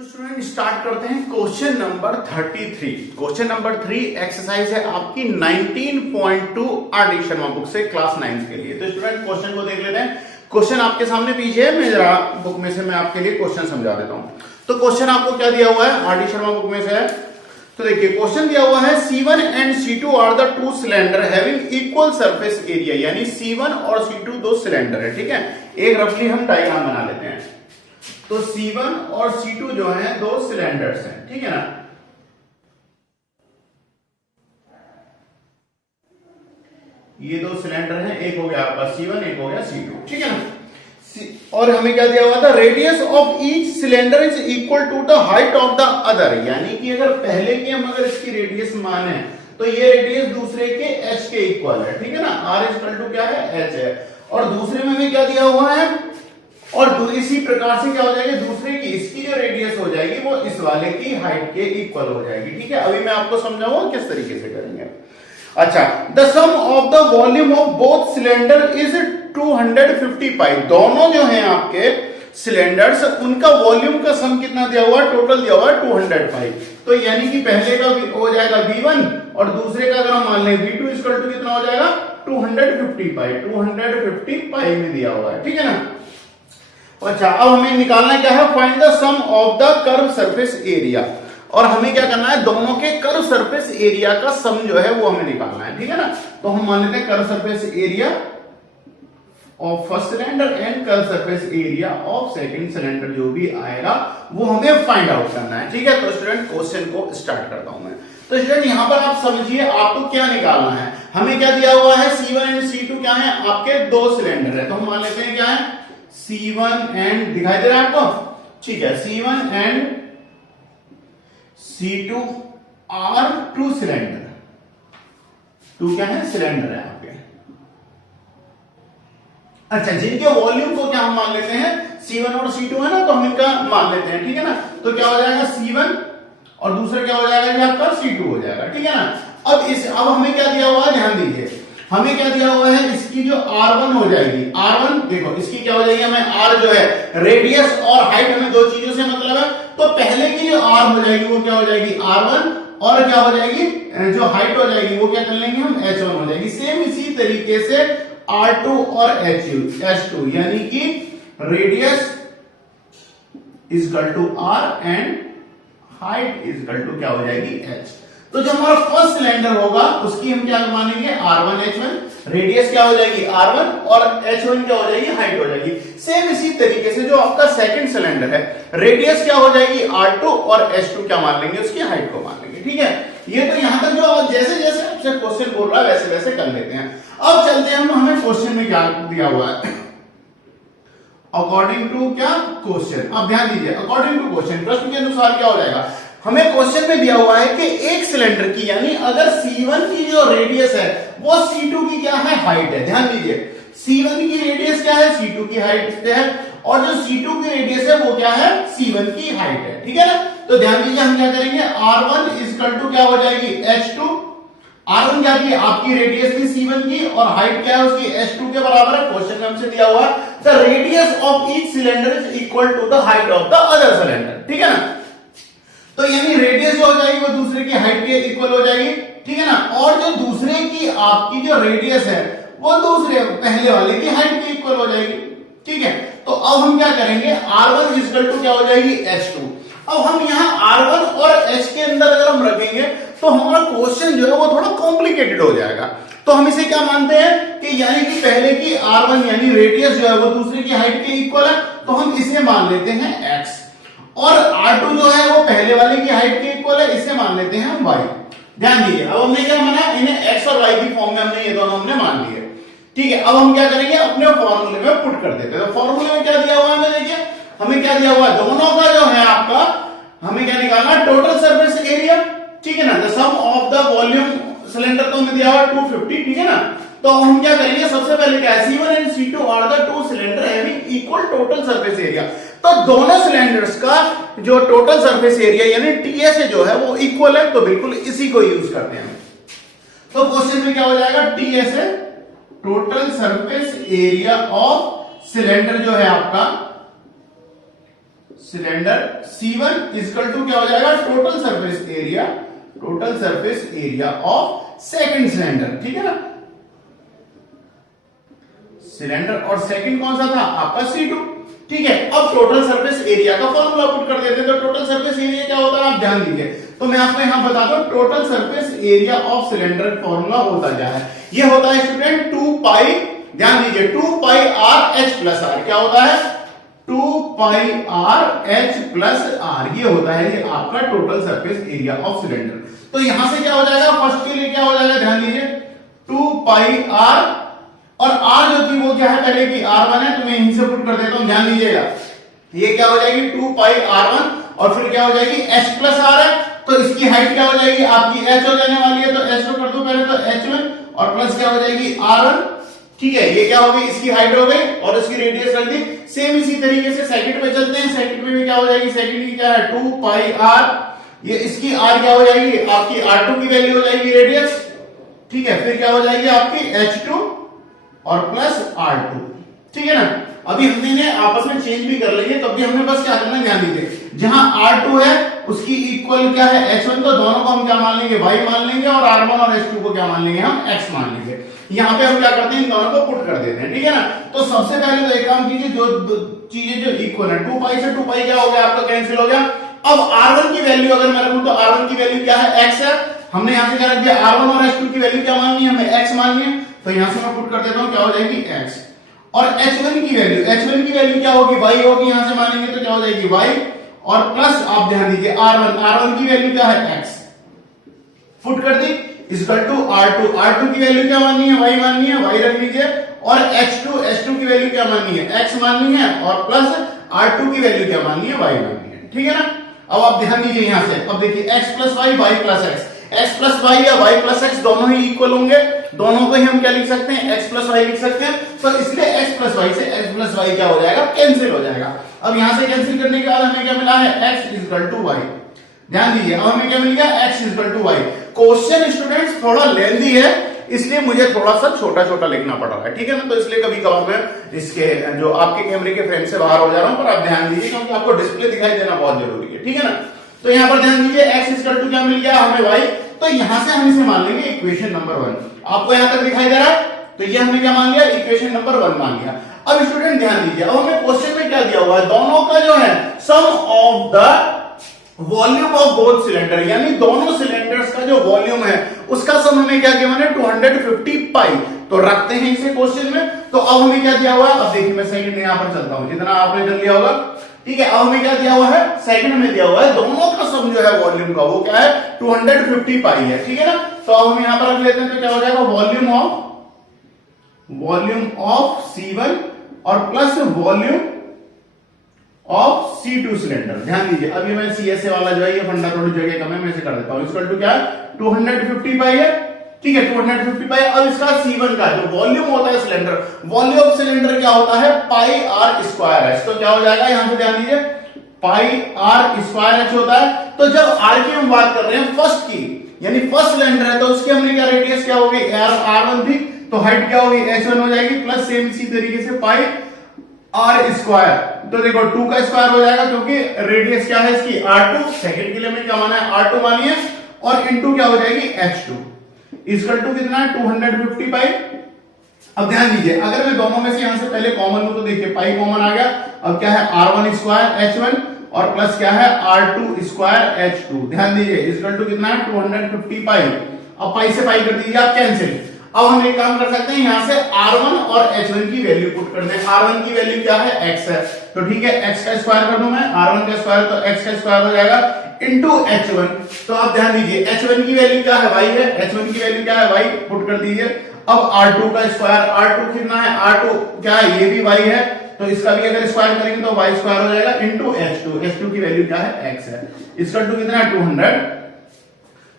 तो student start करते हैं question number 33। Question number 3 exercise है आपकी 19.2 आर.डी. शर्मा बुक से क्लास 9 के लिए। तो स्टूडेंट क्वेश्चन को देख लेते हैं। क्वेश्चन आपके सामने पीछे है, मैं जरा बुक में से मैं आपके लिए क्वेश्चन समझा देता हूं। तो क्वेश्चन आपको क्या दिया हुआ है, आर.डी. शर्मा बुक में से है। तो देखिए क्वेश्चन दिया हुआ है C1 and C2 are the two cylinder having equal surface area, यानी C1 और C2 दो सिलेंडर है। ठीक है, एक रफली हम डायग्राम बना लेते हैं। तो C1 और C2 जो है दो सिलेंडर्स हैं, ठीक है ना। ये दो सिलेंडर हैं, एक हो गया आपका C1, एक हो गया C2, ठीक है ना। और हमें क्या दिया हुआ था, radius of each cylinder is equal to the height of the other, यानी कि अगर पहले की हम अगर इसकी रेडियस माने तो ये रेडियस दूसरे के h के इक्वल है, ठीक है ना। r इक्वल टू क्या है, h है। और दूसरे में हमें क्या दिया हुआ है, और इसी प्रकार से क्या हो जाएगी, दूसरे की इसकी जो रेडियस हो जाएगी वो इस वाले की हाइट के इक्वल हो जाएगी, ठीक है। अभी मैं आपको समझाऊंगा किस तरीके से करेंगे। अच्छा, the sum of the volume of both cylinder is 250 pi. दोनों जो हैं आपके सिलेंडर्स, उनका वॉल्यूम का सम कितना दिया हुआ है, टोटल दिया हुआ है 200 पाई। तो यानी कि पहले का हो जाएगा V1 और दूसरे का अगर हम मान लें V2 इक्वल टू कितना हो जाएगा 250 पाई। 250 पाई में दिया हुआ है, ठीक है ना। अच्छा, अब हमें निकालना क्या है, find the sum of the curve surface area. और हमें क्या करना है, दोनों के कर्व सरफेस एरिया का सम जो है वो हमें निकालना है, ठीक है ना। तो हम मान लेते हैं curve surface area of first cylinder and curve surface area of second cylinder, जो भी आएगा वो हमें फाइंड आउट करना है, ठीक है। तो स्टूडेंट क्वेश्चन को स्टार्ट करता हूं मैं। तो स्टूडेंट यहां पर आप समझिए आपको क्या निकालना है। हमें क्या दिया हुआ है, C1 एंड C2 क्या है, आपके दो सिलेंडर है। तो हम मान लेते हैं क्या है, C1 एंड, दिखाई दे रहा है आपको, ठीक है। C1 and C2 are two cylinder. Two क्या है, सिलेंडर है आपके। अच्छा, जिनके वॉल्यूम को क्या हम मान लेते हैं, C1 और C2 है ना, तो हम इनका मान लेते हैं, ठीक है ना। तो क्या हो जाएगा C1 और दूसरा क्या हो जाएगा, ये आपका C2 हो जाएगा, ठीक है ना। अब हमें क्या दिया हुआ है, ध्यान दीजिए, हमें क्या दिया हुआ है, इसकी जो R1 हो जाएगी, R1 देखो इसकी क्या हो जाएगी, हमें R जो है रेडियस और हाइट, हमें दो चीजों से मतलब है। तो पहले की जो R हो जाएगी वो क्या हो जाएगी R1, और क्या हो जाएगी, जो हाइट हो जाएगी वो क्या कर लेंगे हम, H1 हो जाएगी। सेम इसी तरीके से R2 और H2, यानी कि radius equal to R and height equal to क्या हो जाएगी, H। तो जो हमारा फर्स्ट सिलेंडर होगा उसकी हम क्या मानेंगे, R1 H1, रेडियस क्या हो जाएगी R1 और H1 क्या हो जाएगी, हाइट हो जाएगी। सेम इसी तरीके से जो आपका सेकंड सिलेंडर है, रेडियस क्या हो जाएगी R2 और H2 क्या मान लेंगे, उसकी हाइट को मान लेंगे, ठीक है। ये तो यहां तक जो जैसे जैसे आपसे क्वेश्चन बोल रहा है वैसे वैसे कर लेते हैं। अब चलते हैं हम, हमें क्वेश्चन में क्या दिया हुआ है, अकॉर्डिंग टू क्या क्वेश्चन। अब ध्यान दीजिए, अकॉर्डिंग टू क्वेश्चन, प्रश्न के अनुसार क्या हो जाएगा, हमें क्वेश्चन में दिया हुआ है कि एक सिलेंडर की, यानी अगर C1 की जो रेडियस है वो C2 की क्या है, हाइट है। ध्यान दीजिए, C1 की रेडियस क्या है, C2 की हाइट है, और जो C2 की रेडियस है वो क्या है, C1 की हाइट है, ठीक है ना। तो ध्यान दीजिए, हम क्या करेंगे, R1 इक्वल टू क्या हो जाएगी, H2। R1 क्या थी, आपकी रेडियस थी C1 की, और हाइट क्या है उसकी, H2 के बराबर है। क्वेश्चन में हमसे दिया हुआ है the radius of each cylinder is equal to the height of the other cylinder, ठीक है ना। तो यानी रेडियस जो हो जाएगी वो दूसरे की हाइट के इक्वल हो जाएगी, ठीक है ना। और जो दूसरे की आपकी जो रेडियस है वो दूसरे पहले वाले की हाइट के इक्वल हो जाएगी, ठीक है। तो अब हम क्या करेंगे, R1 इक्वल टू क्या हो जाएगी, H2। अब हम यहाँ R1 और H के अंदर अगर हम रखेंगे तो हमारा क्वेश्चन जो है वो थोड़ा कॉम्प्लिकेटेड हो जाएगा। तो हम इसे क्या मानते हैं कि यानी कि पहले की R1 यानी रेडियस जो है वो दूसरे की हाइट के इक्वल है, तो हम इसे मान लेते हैं X। और R2 जो है वो पहले वाले की हाइट के इक्वल है, इसे मान लेते हैं हम Y। ध्यान दीजिए, अब हमने क्या माना, इन्हें X और Y की फॉर्म में हमने ये दोनों हमने मान लिए, ठीक है। अब हम क्या करेंगे, अपने फॉर्मूले में पुट कर देते हैं। तो फॉर्मूले में क्या दिया हुआ है, देखिए हमें क्या दिया हुआ है, दोनों का जो है आपका हमें क्या निकालना, टोटल सरफेस एरिया, ठीक है ना। The sum of the volume cylinder तो हमें दिया हुआ 250, ठीक है ना। तो हम क्या करेंगे, सबसे पहले क्या है, C1 and C2 are the two cylinder having equal total surface area. तो दोनों सिलेंडर्स का जो टोटल सरफेस एरिया यानी TS जो है वो इक्वल है, तो बिल्कुल इसी को यूज करते हैं। तो क्वेश्चन में क्या हो जाएगा, TS है total surface area of cylinder जो है आपका सिलेंडर C1 इक्वल टू क्या हो जाएगा, total surface area of second cylinder, ठीक है ना। सिलेंडर और सेकंड कौन सा था आपका C2, ठीक है। अब टोटल सरफेस एरिया का फॉर्मूला पुट कर देते हैं। तो टोटल सरफेस एरिया क्या होता है आप ध्यान दीजिए। तो मैं आपको यहां बता दूं, total surface area of cylinder formula होता क्या है, ये होता है स्टूडेंट 2 पाई, ध्यान दीजिए 2 पाई आर एच प्लस आर, क्या होता है 2 पाई आर एच प्लस आर, ये होता है ये आपका total surface area of cylinder. तो यहां से क्या हो जाएगा, फर्स्ट के लिए क्या हो जाएगा, ध्यान दीजिए 2 पाई आर, और आर जो थी वो क्या है पहले की R1 है, तो मैं यहीं से पुट कर देता हूं, ध्यान दीजिएगा। ये क्या हो जाएगी 2 पाई R1 और फिर क्या हो जाएगी H प्लस R है, तो इसकी हाइट क्या हो जाएगी आपकी H हो जाने वाली है, तो H को कर दो पहले, तो H1 और प्लस क्या हो जाएगी R1, ठीक है। ये क्या हो गई, इसकी हाइट हो गई और इसकी रेडियस रख दी। सेम इसी तरीके से सेकंड पे चलते हैं, सेकंड में भी क्या हो जाएगी, सेकंड की क्या है 2 पाई R, ये इसकी R क्या हो जाएगी आपकी R2 की वैल्यू हो जाएगी रेडियस, ठीक है। फिर क्या हो जाएगी आपकी H2 और प्लस R2, ठीक है ना। अभी हमने आपस में चेंज भी कर लेंगे, तब भी हमने बस क्या करना है ध्यान दीजिए, जहां R2 है उसकी इक्वल क्या है H1, तो दोनों को हम क्या मान लेंगे y मान लेंगे, और R1 और H2 को क्या मान लेंगे हम x मान लेंगे। यहां पे हम क्या करते हैं, इन दोनों को पुट कर देते हैं, ठीक है ना। तो सबसे पहले तो एक काम कीजिए, जो चीजें जो इक्वल है 2 पाई से 2 पाई क्या हो गया आपका कैंसिल हो गया। अब R1 की वैल्यू अगर मैं रखूं तो R1 की वैल्यू क्या है x है, हमने यहां से क्या रख दिया R1 और H2 की वैल्यू क्या माननी है हमें x माननी है, तो यहां से मैं पुट कर देता हूं क्या हो जाएगी x, और H1 की वैल्यू क्या होगी y होगी, यहां से मानेंगे तो क्या हो जाएगी y, और प्लस आप ध्यान दीजिए R1 की वैल्यू क्या है x, पुट कर दी इक्वल टू R2 की वैल्यू क्या माननी है y माननी है, y रख लीजिए, और H2 की वैल्यू क्या माननी है x माननी है, और प्लस R2 की वैल्यू क्या माननी है y माननी है, ठीक है ना। अब आप ध्यान दीजिए यहां से, अब देखिए x plus y y plus x plus y या y प्लस x दोनों ही इक्वल होंगे, दोनों को ही हम क्या लिख सकते हैं x प्लस वाई लिख सकते हैं, तो इसलिए x प्लस वाई से x प्लस वाई क्या हो जाएगा कैंसिल हो जाएगा। अब यहां से कैंसिल करने के बाद हमें क्या मिला है x इक्वल टू वाई, ध्यान दीजिए अब हमें क्या मिल गया x equal to y. Question students थोड़ा लेंथी है, इसलिए मुझे थोड़ा सा छोटा छोटा लिखना पड़ रहा है, ठीक है ना। तो इसलिए कभी कभार मैं इसके जो आपके कैमरे के फ्रेम से बाहर हो जा रहा हूं, पर आप ध्यान दीजिए क्योंकि आपको डिस्प्ले दिखाई देना बहुत जरूरी है, ठीक है ना। तो यहां पर ध्यान दीजिए x इक्वल टू क्या मिल गया हमें y, तो यहां से हम इसे मान लेंगे इक्वेशन नंबर 1। आपको यहां तक दिखाई दे रहा है, तो ये हमने क्या मान लिया इक्वेशन नंबर 1 मान लिया। अब स्टूडेंट ध्यान दीजिए, अब हमें क्वेश्चन में क्या दिया हुआ है, दोनों का जो है sum of the volume of both cylinder, यानी दोनों सिलेंडर्स का जो वॉल्यूम है उसका सम हमें क्या गिवन है 250 पाई, तो रखते हैं इसे क्वेश्चन में। तो अब हमें क्या दिया हुआ है, अब देखिए मैं सेकंड में यहां पर चलता हूं, जितना आपने कर लिया होगा, ठीक है। अब हमें क्या दिया हुआ है, सेकंड में दिया हुआ है दोनों का सम जो है वॉल्यूम का वो क्या है 250 पाई है, ठीक है ना। तो अब हम यहां पर रख लेते हैं, तो क्या हो जाएगा वॉल्यूम ऑफ C1 और plus volume of C2 cylinder. ध्यान दीजिए अब ये मैं CSA वाला जो है ये फंडा थोड़ी जगह कम है, मैं इसे कर देता हूं, इक्वल टू क्या है 250 पाई है, ठीक है 250 पाई। अब इसका C1 का जो वॉल्यूम होता है सिलेंडर, वॉल्यूम ऑफ सिलेंडर क्या होता है पाई आर स्क्वायर एच, तो क्या हो जाएगा यहां से ध्यान दीजिए पाई आर स्क्वायर एच होता है। तो जब आर की हम बात कर रहे हैं फर्स्ट की, यानी फर्स्ट सिलेंडर है, तो उसकी हमने क्या रेडियस क्या होगी R1 थी, तो हाइट क्या होगी H1 हो जाएगी, प्लस सेम इसी तरीके से पाई आर स्क्वायर, तो देखो 2 का स्क्वायर हो जाएगा क्योंकि रेडियस क्या है इसकी R2, सेकंड के लिए हमें क्या माना है R2 मानिए, और इनटू क्या हो जाएगी H2 इक्वल टू कितना है 250 पाई। अब ध्यान दीजिए अगर मैं दोनों में से यहां से पहले कॉमन लूं तो देखिए पाई कॉमन आ गया, अब क्या है R1 स्क्वायर H1 और प्लस क्या है R2 स्क्वायर H2, ध्यान दीजिए इक्वल टू कितना है 250 पाई। अब पाई से पाई कर दीजिए आप कैंसिल। अब हम एक काम कर सकते हैं, यहां से R1 और H1 की वैल्यू पुट कर दें। R1 की वैल्यू क्या है x है, तो ठीक है x का स्क्वायर कर दूं मैं, R1 का स्क्वायर तो x का स्क्वायर हो जाएगा इनटू H1। तो आप ध्यान दीजिए H1 की वैल्यू क्या है y है, H1 की वैल्यू क्या है y, पुट कर दीजिए। अब R2 का स्क्वायर, R2 कितना है R2 क्या है ये भी y है, तो इसका भी अगर स्क्वायर करेंगे तो y स्क्वायर हो जाएगा इनटू H2 की वैल्यू क्या है x है, इसका टू कितना है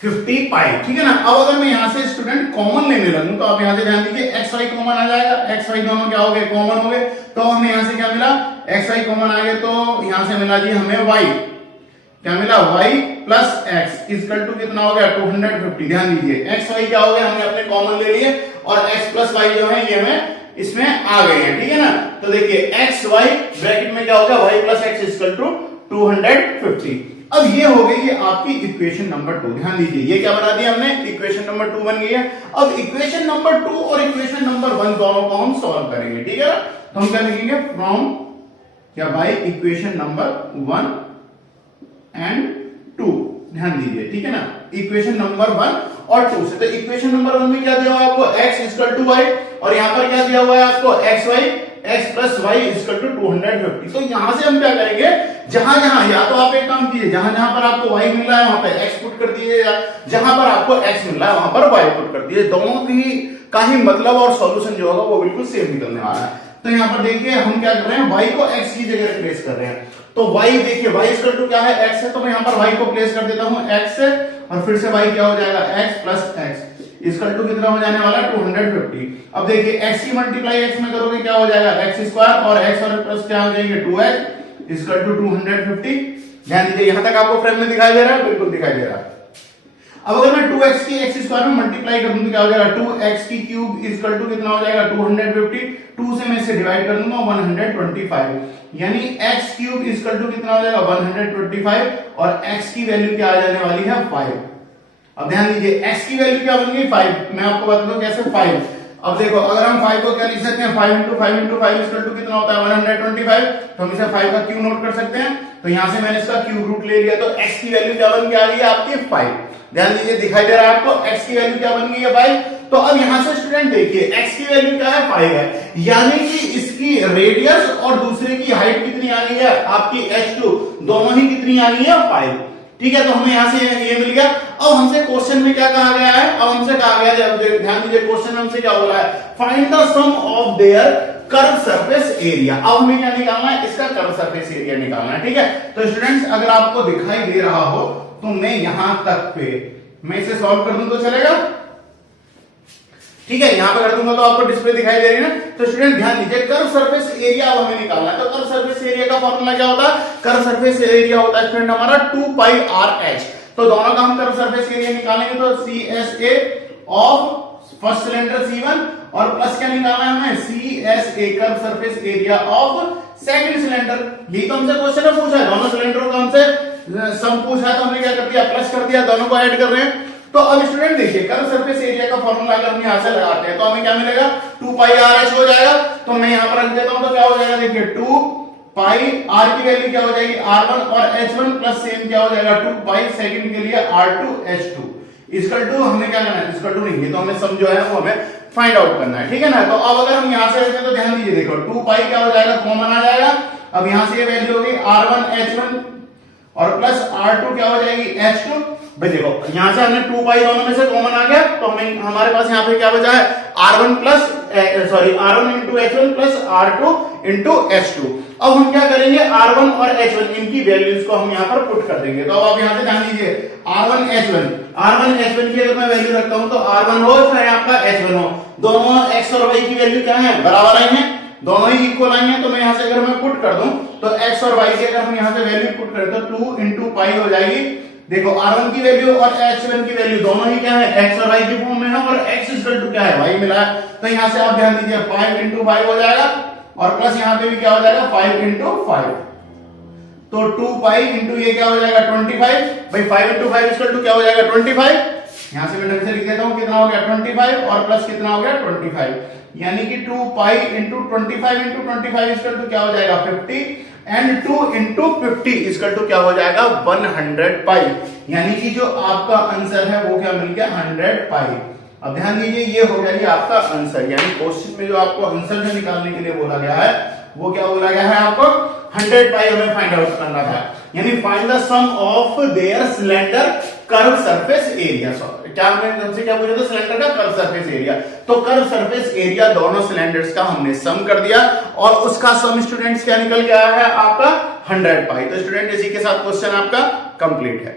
250 पाई, ठीक है ना। अब अगर मैं यहां से स्टूडेंट कॉमन लेने लगूं तो आप यहां से ध्यान दीजिए एक्स वाई कॉमन आ जाएगा, एक्स वाई दोनों क्या हो गए कॉमन हो गए, तो हमें यहां से क्या मिला एक्स वाई कॉमन आ गए, तो यहां से मिला जी हमें वाई, क्या मिला y plus x equal to कितना हो गया 250। ध्यान दीजिए एक्स वाई क्या हो गया हमने अपने कॉमन ले लिए, और x प्लस वाई जो है ये हमें इसमें आ गए हैं, ठीक है ना। तो देखिए एक्स वाई ब्रैकेट में क्या हो गया y plus x equal to 250। अब ये हो गई है आपकी इक्वेशन नंबर 2। ध्यान दीजिए, ये क्या बना दिया हमने, इक्वेशन नंबर 2 बन गई है। अब इक्वेशन नंबर 2 और इक्वेशन नंबर 1 दोनों को हम सॉल्व करेंगे, ठीक है ना। तो हम क्या लिखेंगे, फ्रॉम क्या बाय इक्वेशन नंबर 1 एंड 2। ध्यान दीजिए, ठीक है ना, इक्वेशन नंबर 1 और 2 से। तो इक्वेशन नंबर 1 में क्या दिया हुआ है आपको, x इक्वल टू y, और यहां पर क्या दिया हुआ है आपको, x plus y equal to 250। तो यहां से हम क्या करेंगे, जहां जहां, या तो आप एक काम कीजिए, जहां जहां पर आपको y मिल रहा है वहां पे x पुट कर दीजिए, या जहां पर आपको x मिल रहा है वहां पर y पुट कर दीजिए। दोनों का ही मतलब और सॉल्यूशन जो होगा वो बिल्कुल सेम निकलने वाला है। तो यहां पर देखिए हम क्या कर रहे हैं, y को x की जगह रिप्लेस कर रहे हैं। तो y देखिए, y इक्वल टू क्या है, x है, तो मैं यहां पर y को प्लेस कर देता हूं x से, और फिर से y क्या हो जाएगा, x plus x equal to कितना हो जाने वाला है, 250। अब देखिए x की मल्टीप्लाई x में करोगे क्या हो जाएगा, x स्क्वायर, और x और प्लस क्या हो जाएंगे, 2x इक्वल टू 250। ध्यान दीजिए, यहां तक आपको फ्रेम में दिखाई दे रहा है, बिल्कुल दिखाई दे रहा है। अब अगर मैं 2x की x स्क्वायर में मल्टीप्लाई कर दूं तो क्या हो जाएगा, 2x की क्यूब इक्वल टू कितना हो जाएगा, 250। 2 से मैं इसे डिवाइड कर दूंगा 125, यानी x क्यूब इक्वल टू कितना हो जाएगा, 125, और x की वैल्यू क्या आ जाने वाली है, 5। अब ध्यान दीजिए, x की वैल्यू क्या बन गई, 5। मैं आपको बता दूं कैसे, 5। अब देखो, अगर हम 5 को क्या लिख सकते हैं, 5 इंटू 5 इंटू 5 इक्वल टू कितना होता है, 125। तो हम इसे 5 का क्यूब नोट कर सकते हैं। तो यहां से मैंने इसका क्यूब रूट ले लिया, तो x की वैल्यू क्या बन के आ गई है आपकी, 5। ध्यान दीजिए, दिखाई दे रहा है आपको, x की वैल्यू क्या बन गई है, 5। तो अब यहां से स्टूडेंट देखिए, x की वैल्यू क्या है, 5 है, यानी कि इसकी रेडियस और दूसरे की हाइट कितनी आ गई है आपकी, h2, दोनों ही कितनी आ गई है, 5। ठीक है, तो हमें यहां से ये मिल गया। अब हमसे क्वेश्चन में क्या कहा गया है, अब हमसे कहा गया है, ध्यान दीजिए, क्वेश्चन में हमसे क्या बोला है, find the sum of their curve surface area. अब हमें क्या निकालना है, इसका कर्व सरफेस एरिया निकालना है, ठीक है। तो स्टूडेंट्स, अगर आपको दिखाई दे रहा हो तो मैं यहां तक पे मैं इसे सॉल्व कर दूं तो चलेगा, ठीक है। यहां पर कर दूंगा तो आपको डिस्प्ले दिखाई दे रही है ना। तो स्टूडेंट ध्यान दीजिए, कर्व सरफेस एरिया अब हमें निकालना है। तो कर्व सरफेस एरिया का फॉर्मूला क्या होता है, कर्व सरफेस एरिया होता है स्टूडेंट हमारा 2 पाई आर एच। तो दोनों का हम कर्व सरफेस एरिया निकालेंगे, तो C S A of first cylinder C1, और प्लस क्या निकालना है हमें, C S A curve surface area of second cylinder. ये तो हमसे क्वेश्चन में पूछा है, दोनों सिलेंडरों का हमसे सम पूछा है, तो हमने क्या कर दिया, प्लस कर दिया, दोनों को ऐड कर रहे हैं। तो अब स्टूडेंट देखिए, कर्व सरफेस एरिया का फॉर्मूला अगर हम यहां से लगाते हैं तो हमें क्या मिलेगा, 2 पाई आर एच हो जाएगा। तो मैं यहां पर रख देता हूं, तो क्या हो जाएगा, देखिए 2 पाई आर की वैल्यू क्या हो जाएगी, r1, और h1 प्लस सेम क्या हो जाएगा, 2 पाई सेकंड के लिए r2 h2 इक्वल टू, हमें क्या करना है, इक्वल टू नहीं, ये तो हमें समझो है, वो हमें फाइंड आउट करना है, ठीक है ना। तो अब अगर हम यहां से रखते हैं तो ध्यान दीजिए, देखो 2 पाई क्या हो जाएगा, कॉमन आ जाएगा। अब यहां से ये वैल्यू होगी r1 h1 और प्लस r2 क्या हो जाएगी, h2। भाई देखो, यहां से हमने 2 पाई दोनों में से कॉमन आ गया, तो हमें हमारे पास यहां पे क्या बचा है, r1 plus r1 into h1 plus r2 into h2। अब हम क्या करेंगे, r1 और h1 इनकी वैल्यूज को हम यहां पर पुट कर देंगे। तो अब आप यहां से ध्यान दीजिए, r1 h1 की अगर मैं वैल्यू रखता हूं तो r1 हो चाहे आपका h1 हो, दोनों x और y की वैल्यू क्या है, बराबर आई है, दोनों ही इक्वल आई हैं। तो मैं यहां से अगर मैं पुट कर दूं तो x और y की अगर हम यहां से वैल्यू पुट करें तो 2 इंटू पाई हो जाएगी। देखो, r1 की वैल्यू और h1 की वैल्यू दोनों ही क्या है, x और y के फॉर्म में है, और x इक्वल टू क्या है, y मिला है। तो यहां से आप ध्यान दीजिए, 5 इंटू 5 हो जाएगा, और प्लस यहां पे भी क्या हो जाएगा, 5 इंटू 5। तो 2 पाई इंटू ये क्या हो जाएगा, 25। भाई 5 इंटू 5 इक्वल टू क्या हो जाएगा, 25। यहां से मैं ढंग से लिख देता हूं, कितना हो गया 25, और प्लस कितना हो गया 25, यानी कि 2 pi into 25 into 25 equal to क्या हो जाएगा 50, एंड 2 इंटू 50 इक्वल टू क्या हो जाएगा 100 पाई, यानी कि जो आपका आंसर है वो क्या मिल गया 100 पाई। अब ध्यान दीजिए, ये हो गया ये आपका आंसर, यानी क्वेश्चन में जो आपको आंसर जो निकालने के लिए बोला गया है वो क्या बोला गया है, आपको 100 पाई हमें फाइंड आउट करना था, यानी find the sum of their cylinder curve surface area. क्या हमने हमसे क्या पूछा था, सिलेंडर का कर्व सरफेस एरिया। तो कर्व सरफेस एरिया दोनों सिलेंडर्स का हमने सम कर दिया, और उसका सम स्टूडेंट्स क्या निकल के आया है आपका 100 पाई। तो स्टूडेंट इसी के साथ क्वेश्चन आपका कंप्लीट है।